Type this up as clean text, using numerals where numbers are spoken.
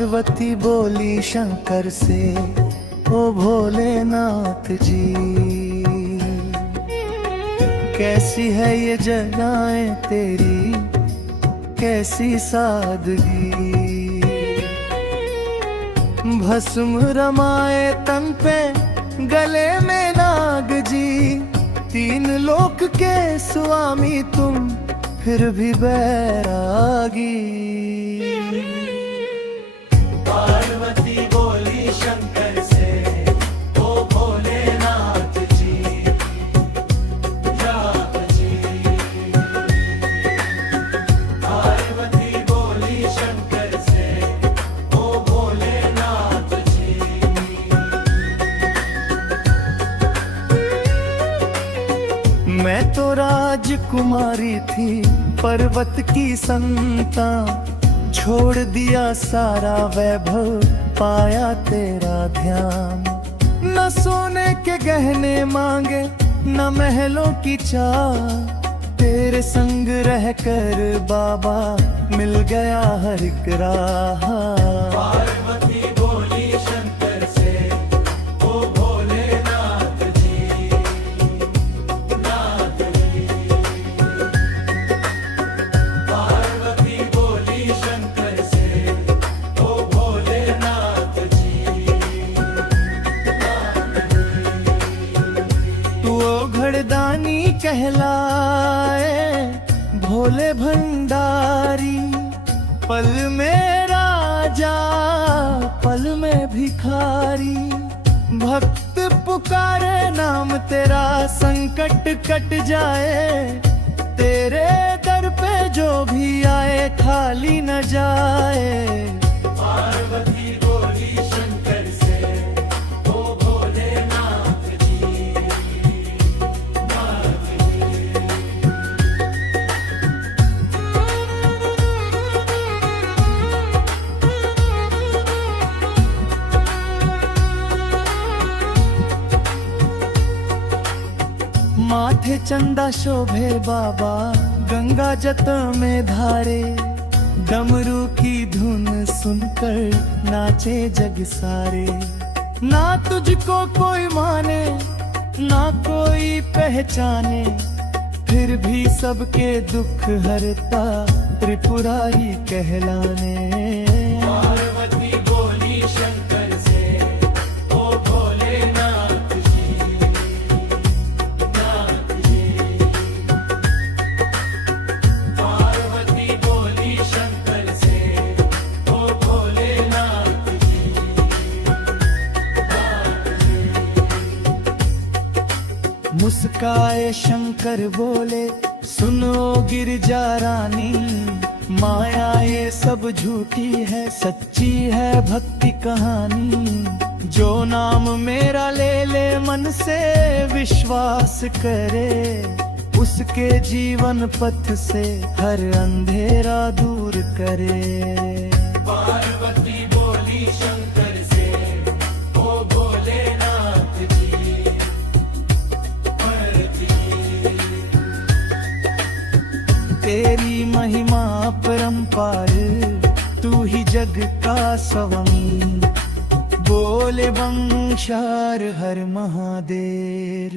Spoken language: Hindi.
पार्वती बोली शंकर से, ओ भोलेनाथ जी, कैसी है ये जगहें तेरी, कैसी सादगी। भस्म रमाए तन पे, गले में नाग जी, तीन लोक के स्वामी तुम, फिर भी बैरागी। पार्वती बोली शंकर से, ओ भोलेनाथ जी, जाप जी। पार्वती बोली शंकर से, ओ भोलेनाथ जी। मैं तो राजकुमारी थी, पर्वत की संतान, छोड़ दिया सारा वैभव, पाया तेरा ध्यान। न सोने के गहने मांगे, न महलों की चाह, तेरे संग रहकर बाबा मिल गया हर एक राह। पार्वती बोली शंकर से, ओ भोलेनाथ जी, नाथ जी। पार्वती बोली शंकर से, ओ भोलेनाथ जी, नाथ जी। तू ओ घड़दानी कहलाए, भोले भंडारी, पल में राजा, पल में भिखारी। भक्त पुकारे नाम तेरा, संकट कट जाए, तेरे दर पे जो भी आए, खाली न जाए। पार्वती बोली शंकर से, ओ भोलेनाथ जी, नाथ जी। माथे चंदा शोभे बाबा, गंगा जत में धारे, डमरू की धुन सुनकर नाचे जग सारे। ना तुझको कोई माने, ना कोई पहचाने, फिर भी सबके दुख हरता, त्रिपुरारी कहलाने। पार्वती बोली शंकर से, ओ भोलेनाथ जी, नाथ जी। पार्वती बोली शंकर से, ओ भोलेनाथ जी, नाथ जी। मुस्काए शंकर बोले, सुनो गिरजा रानी, माया ये सब झूठी है, सच्ची है भक्ति कहानी। जो नाम मेरा ले ले, मन से विश्वास करे, उसके जीवन पथ से हर अंधेरा दूर करे। पार्वती बोली शंकर से, ओ भोलेनाथ जी, तेरी महिमा परंपार, तू ही जग का स्वामी, बोले बंशार हर महादेव।